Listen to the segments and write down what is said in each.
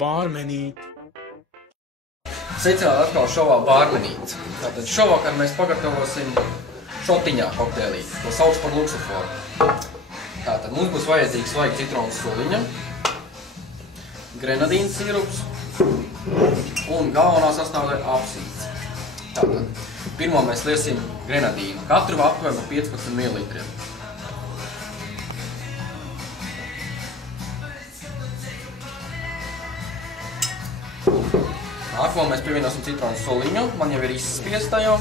Bārmenīt. Sveicināt atkal šovā Bārmenīts. Tātad šovakar mēs pagatavosim šotiņā kokteilīti, ko sauc par luksuforu. Tātad mums būs vajadzīgs svaiga citronu suliņa, grenadīnas sirups un galvenā sastāvdaļa apsīts. Tātad pirmo mēs liesim grenadīnu, katru aptuveni 15 ml. Nākamo mēs pievienosim citronu suliņu, man jau ir izspiesta jau.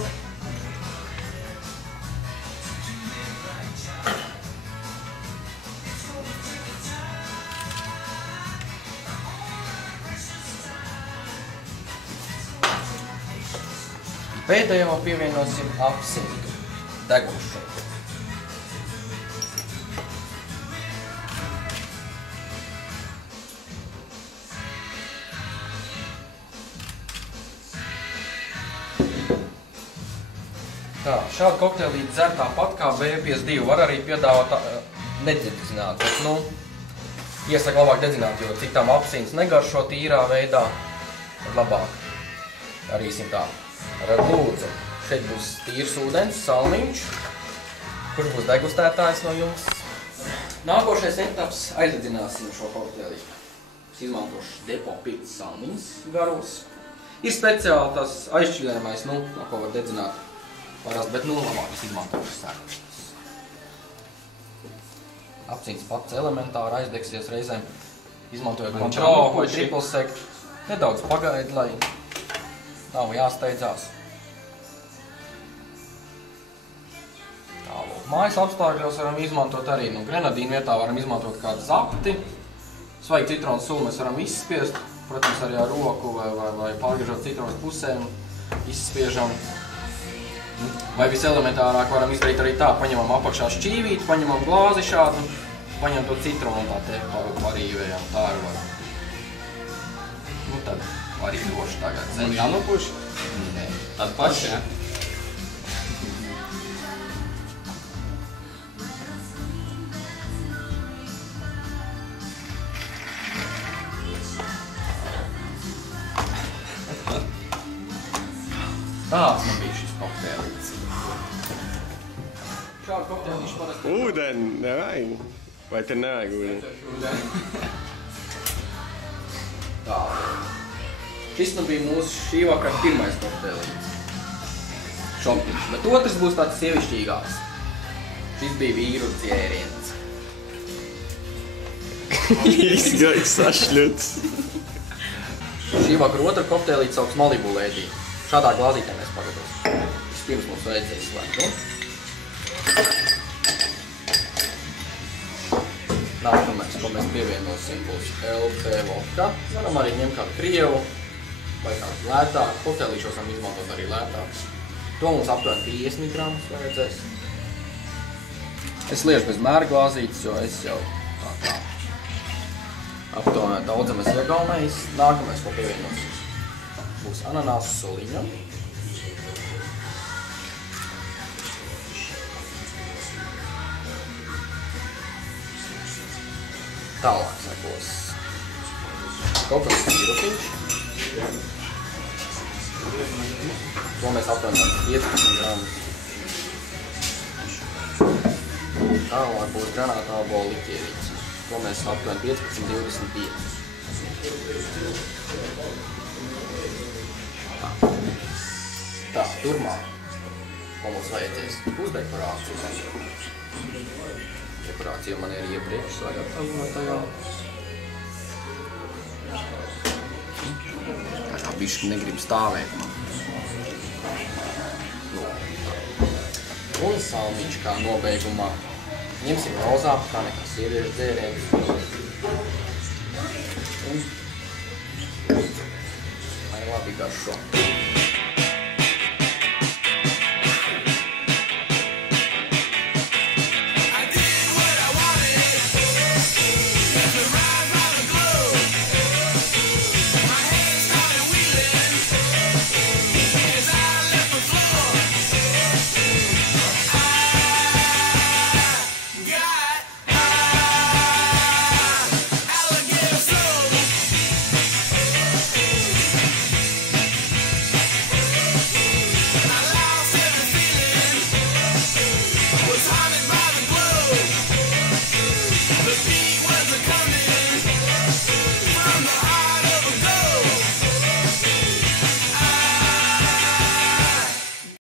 Pēdējo pievienosim apsintu, degušu. Tā, šādu kokteilīti dzer tāpat kā B52, var arī piedāvāt nededzināt, bet, iesaka labāk dedzināt, jo cik tam apsīns negaršo tīrā veidā, tad labāk darīsim tā. Tad lūdzu, šeit būs tīrs ūdens, salmiņš, kurš būs degustētājs no jums. Nākošais etaps aizdedzināsim šo kokteilīti. Es izmantošu depo pirts salmiņas garos. Ir speciāli tas aizšķilējamais, no ko var dedzināt. Parasti, bet labāk es izmantošu sēklas. Apsīns pats elementāri aizdegsies reizēm, izmantojot kontrolu vai triple sec. Nedaudz pagaidi, lai nav jāsteidzās. Tālūk. Mājas apstākļos varam izmantot arī, grenadīnu vietā varam izmantot kādu zapti. Svaigu citronu sulu mēs varam izspiest, protams, arī ar roku vai pārgriežot citronas pusēm izspiežam. Vai viselementārāk varam izdarīt arī tā, paņemam apakšā šķīvīti, paņemam glāzi šādu, paņem to citronu tā te parīvējam, tā arī varam. Tad arī došu tagad. Un jānopuši? Nē. Tad paši, ja? Tāds man bija šis kokteilīts. Šādu kokteilīšu parasti... Ūdeni, nevajag. Vai te nevajag ūdeni? Tā. Šis nu bija mūsu šī vakara pirmais kokteilīts. Šotiņš. Bet otrs būs tāds sievišķīgāks. Šis bija vīru dzēriens. Izgāja sašļuts. Šī vakara otra kokteilīts sauks Malibu Lady. Šādā glāzītē mēs pagatavosim. Vispirms mums vajadzēs slēgtu. Nākamais, ko mēs pievienosim, būs LP vodka. Varam arī ņemt kādu krievu vai kādu lētāku. Kokteilīšos varam izmantot arī lētākus. To mums aptuveni 50 gramus vajadzēs. Es liešu bez mēra glāzītes, jo es jau tā aptuveni daudzam es iegaumējis. Nākamais, ko pievienosim, būs ananāsu soliņa. Tālāk sekos kokos sirupiņš. To mēs aptuveni 15 gramus. Tālāk būs granāta ābolu liķierīts. To mēs aptuveni 15–25. Tā, turmāk, ko mums vajadzēs pusdekorāciju. Dekorācija man ir iepriekš sagatavotajā. Tā bišķi negrib stāvēt man. Un salmiņš kā nobeigumā. Ņemsim rozā, kā nekā sieviešu dzēriens. Un lai labi garšo.